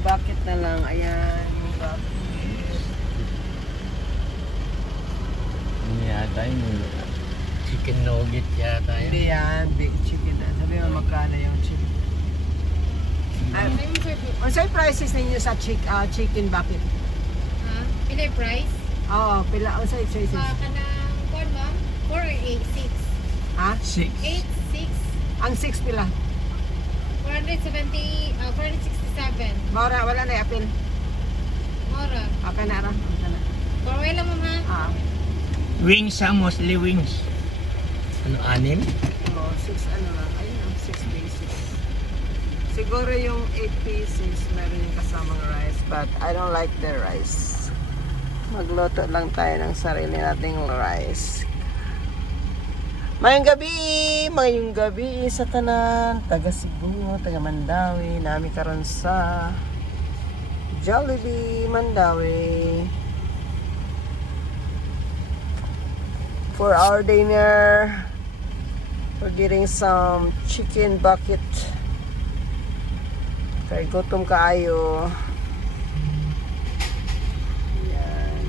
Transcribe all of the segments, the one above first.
bucket na lang. Ayan, yung bucket. Ano yata yun? Chicken nugget yata yun. Hindi yan, big chicken. Sabi mo magkano yung chicken. Ano sa'yo prices ninyo sa chicken bucket? Pila yung price? Oo, pila. Ano sa'yo prices? Kanang corn ma'am? 4 or 8? 6? Ha? 6. 8? 6? Ang 6 pila. 470, 467. Mora, wala na apil. Mora. Okay na ron. Okay na. Corway lang ma'am ha? Wings mostly wings. Ano, 6? Oh, 6 ano lang. Ayun ang 6 pieces. Siguro yung 8 pieces meron yung kasamang rice, but I don't like the rice. Magluto lang tayo ng sarili nating rice. Mayong gabi sa tanan, taga Cebu, taga Mandawi, nami karon sa Jollibee, Mandawi. For our dinner, we're getting some chicken bucket. Kaya gutom kaayo. Yan.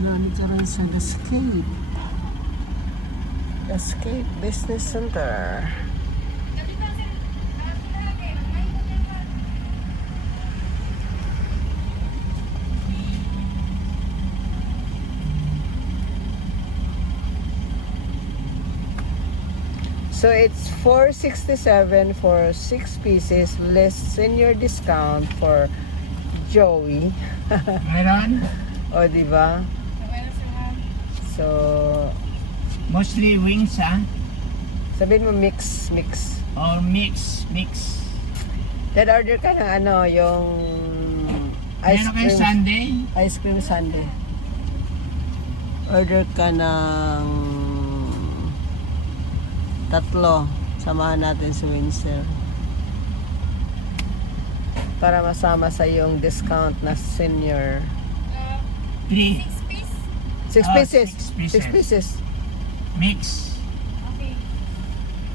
Nani karon sa Escape Business Center. So it's $467 for 6 pieces, less senior discount for Joey. Meron? O, diba? So, Mostly wings sabihin mo mix. Or mix. Then order ka ng ano, yung Meron kayo Sunday? ice cream sundae. Order ka ng 3. Samahan natin si Windsor. Para masama sa yung discount na senior. 3. 6 pieces. 6 6 pieces. pieces. Mix. Okay.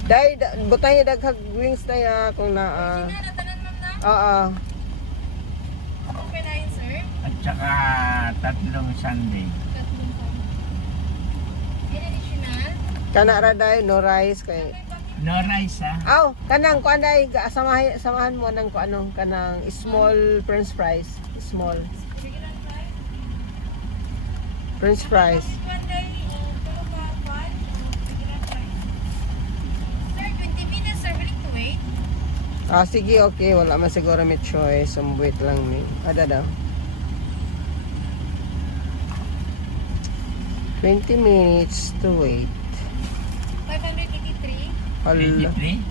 Dahil, butay daghag wings na ya kung na... Tanan ma'am na? Oo. Okay na yun sir? At saka 3 Sunday. Tatlong pa. In additional? Kana ra dahil no rice kay... No rice Aw, kanang kuan dai samahan mo ng kuanong kanang small french fries, small Regular price? french fries. One day, pero pa 1, regular price. Sir, 20 minutes sir, willing to wait? Sige, okay, wala man siguro may choice, wait lang mi. Ada daw. 20 minutes to wait. 583? Hala. 83.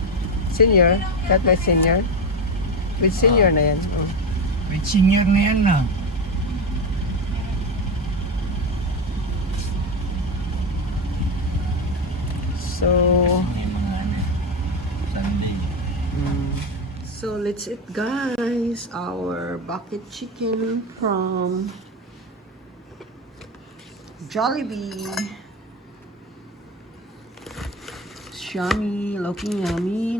Senior, cut by senior. With senior na yan. Oh. With senior na yan no? So, May mga Sunday. So let's eat guys our bucket chicken from Jollibee. It's yummy, looking yummy.